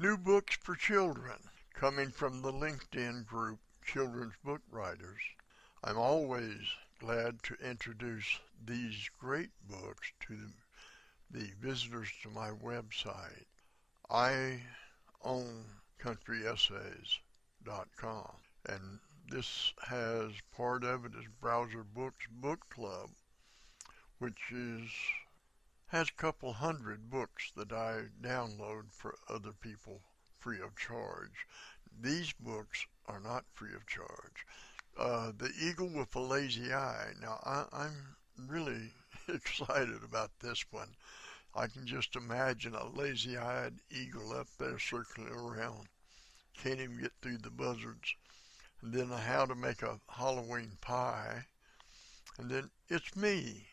New books for children, coming from the LinkedIn group Children's Book Writers. I'm always glad to introduce these great books to the visitors to my website. I own countryessays.com, and this has part of it is Browser Books Book Club, which has a couple hundred books that I download for other people free of charge. These books are not free of charge. The Eagle with a Lazy Eye. Now, I'm really excited about this one. I can just imagine a lazy-eyed eagle up there circling around. Can't even get through the buzzards. And then how to make a Halloween pie. And then It's Me,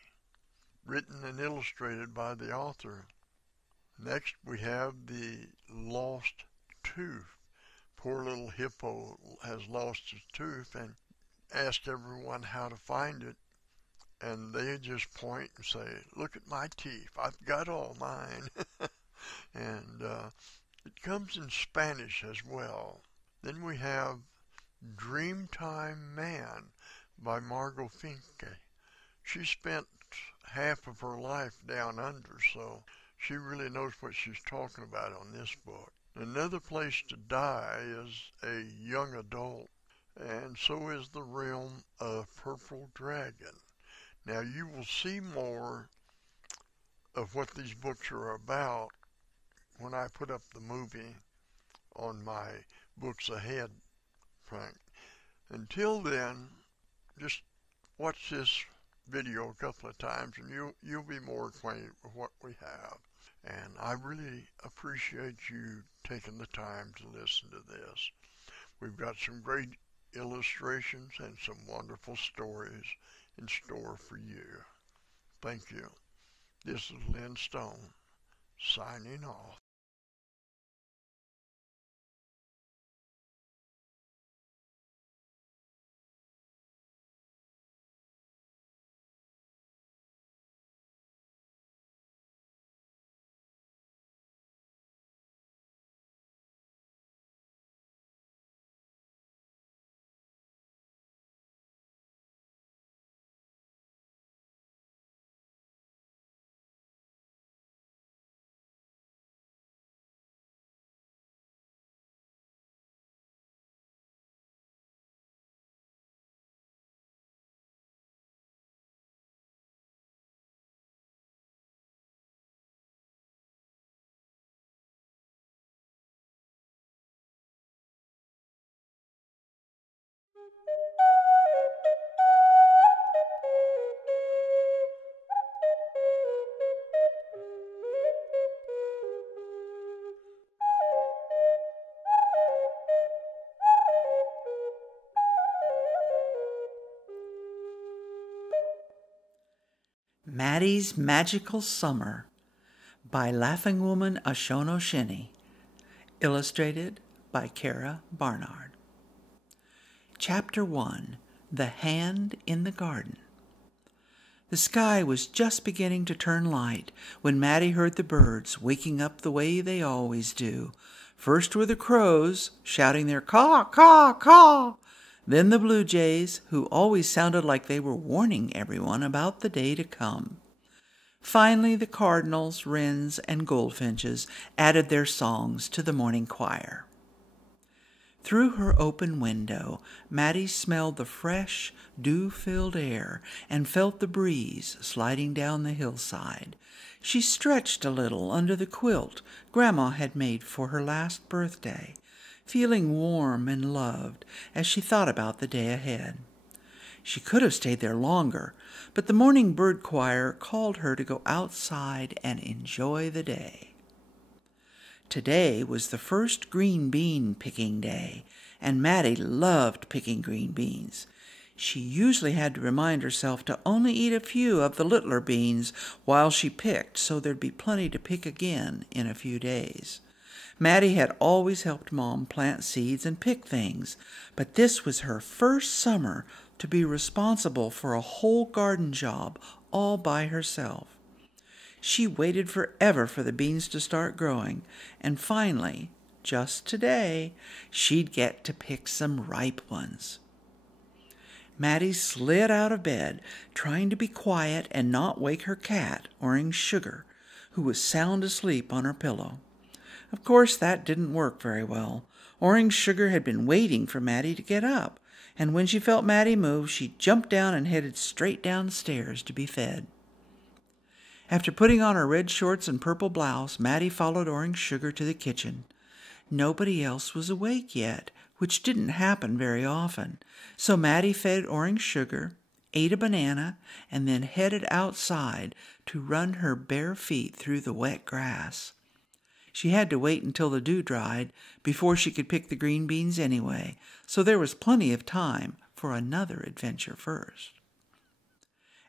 written and illustrated by the author. Next, we have The Lost Tooth. Poor little hippo has lost his tooth and asked everyone how to find it. And they just point and say, "Look at my teeth. I've got all mine." And it comes in Spanish as well. Then we have Dreamtime Man by Margot Finke. She spent half of her life down under, so she really knows what she's talking about on this book. Another Place to Die is a young adult, and so is The Realm of Purple Dragon. Now, you will see more of what these books are about when I put up the movie on my Books Ahead, Frank. Until then, just watch this video a couple of times and you'll be more acquainted with what we have. And I really appreciate you taking the time to listen to this. We've got some great illustrations and some wonderful stories in store for you. Thank you. This is Lynn Stone, signing off. Maddie's Magical Summer by Laughing Woman Ashono Shinny, illustrated by Kara Barnard. Chapter 1, The Hand in the Garden. The sky was just beginning to turn light when Maddie heard the birds waking up the way they always do. First were the crows shouting their caw, caw, caw. Then the blue jays, who always sounded like they were warning everyone about the day to come. Finally, the cardinals, wrens, and goldfinches added their songs to the morning choir. Through her open window, Maddie smelled the fresh, dew-filled air and felt the breeze sliding down the hillside. She stretched a little under the quilt Grandma had made for her last birthday, feeling warm and loved as she thought about the day ahead. She could have stayed there longer, but the morning bird choir called her to go outside and enjoy the day. Today was the first green bean picking day, and Maddie loved picking green beans. She usually had to remind herself to only eat a few of the littler beans while she picked, so there'd be plenty to pick again in a few days. Maddie had always helped Mom plant seeds and pick things, but this was her first summer to be responsible for a whole garden job all by herself. She waited forever for the beans to start growing, and finally, Just today, she'd get to pick some ripe ones. Maddie slid out of bed, trying to be quiet and not wake her cat, Orange Sugar, who was sound asleep on her pillow. Of course, that didn't work very well. Orange Sugar had been waiting for Maddie to get up, and when she felt Maddie move, she jumped down and headed straight downstairs to be fed. After putting on her red shorts and purple blouse, Maddie followed Orange Sugar to the kitchen. Nobody else was awake yet, which didn't happen very often. So Maddie fed Orange Sugar, ate a banana, and then headed outside to run her bare feet through the wet grass. She had to wait until the dew dried before she could pick the green beans anyway, so there was plenty of time for another adventure first.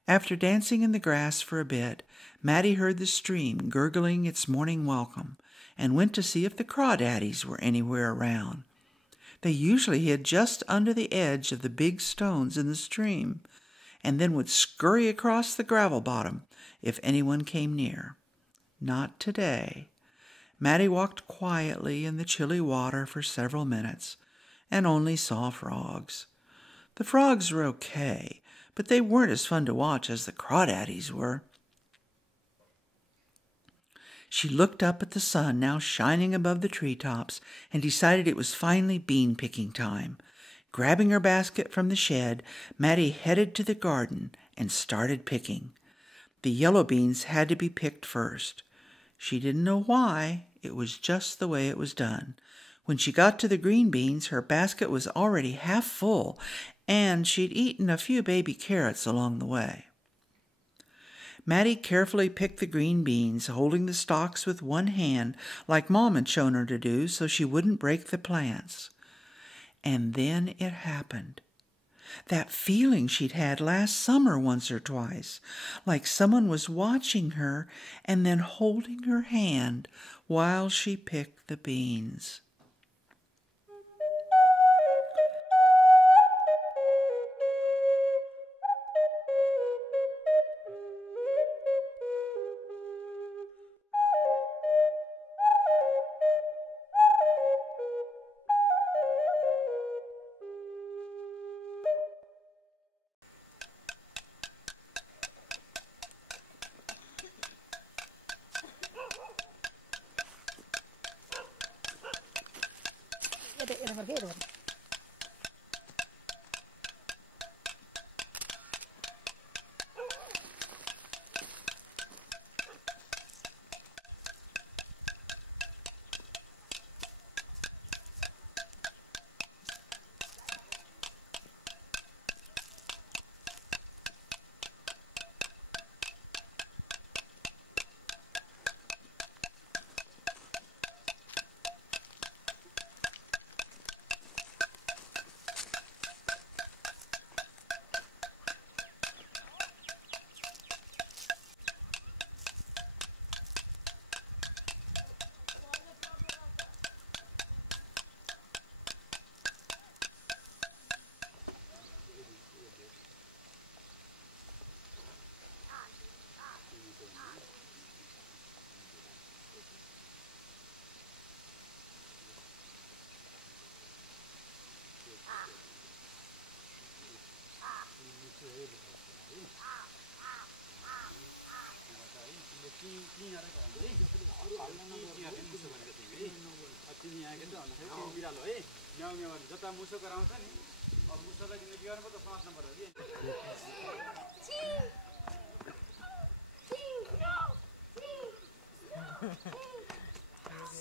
After dancing in the grass for a bit, Maddie heard the stream gurgling its morning welcome and went to see if the crawdaddies were anywhere around. They usually hid just under the edge of the big stones in the stream, and then would scurry across the gravel bottom if anyone came near. Not today. Maddie walked quietly in the chilly water for several minutes and only saw frogs. The frogs were okay, but they weren't as fun to watch as the crawdaddies were. She looked up at the sun now shining above the treetops and decided it was finally bean-picking time. Grabbing her basket from the shed, Maddie headed to the garden and started picking. The yellow beans had to be picked first. She didn't know why. It was just the way it was done. When she got to the green beans, her basket was already half full, and she'd eaten a few baby carrots along the way. Maddie carefully picked the green beans, holding the stalks with one hand like Mom had shown her to do so she wouldn't break the plants. And then it happened. That feeling she'd had last summer once or twice, like someone was watching her and then holding her hand while she picked the beans.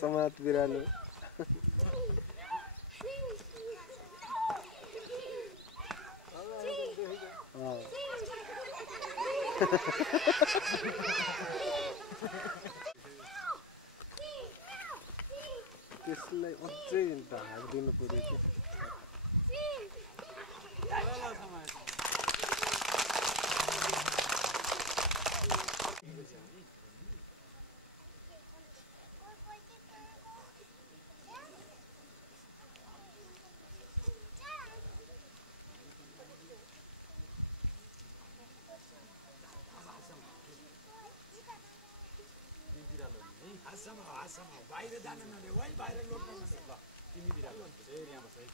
समात बिरालो त्यसलाई अझै ढाड दिनु पर्यो कि बाहिर जान नदेऊ है बाहिर लोट्न नदेऊ ल तिमी बिरा फेरि यहाँ बस है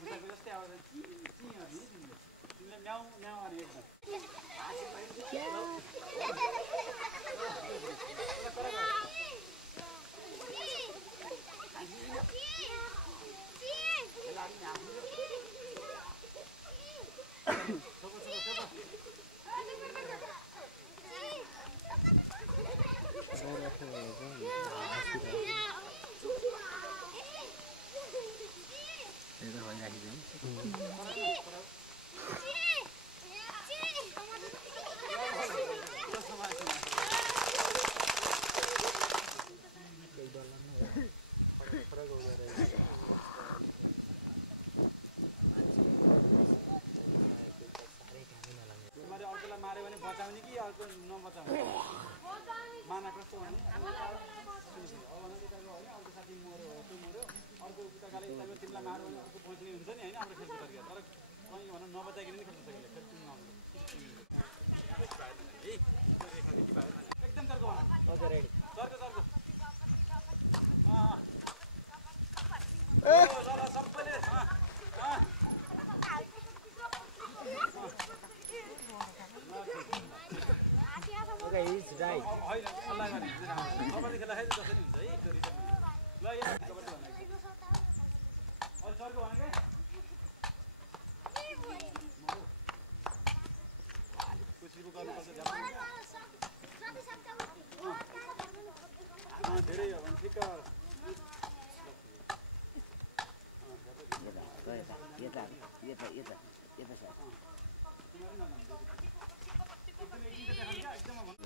मुसाको जस्तै आवाज चिहाल्ने तिमीले म्याउ म्याउ भने एकदम अर्कोलाई माऱ्यो भने बचाउने कि अर्को नबचाउने माना कस्तो भने अब यताको होइन अर्को साथी मऱ्यो त्यो मऱ्यो अर्को उताकाले यताको तिमीलाई माऱ्यो भने अर्को पहुँच्ने हुन्छ नि होइन हाम्रो खेलको तरिका तर कहीँ भनौँ नबचाइकन नि खेल्न सकिन्छ एकदम तर्को तर्को ल सबैले Okay, he's right. होइन सल्लाह गर्ने कबड्डी खेला खाइ जसरी हुन्छ है ल यहाँ कबड्डी भने अहिले सर्को भने कुचीको गर्नुपर्छ धेरै हो भने ठिक्क एकदम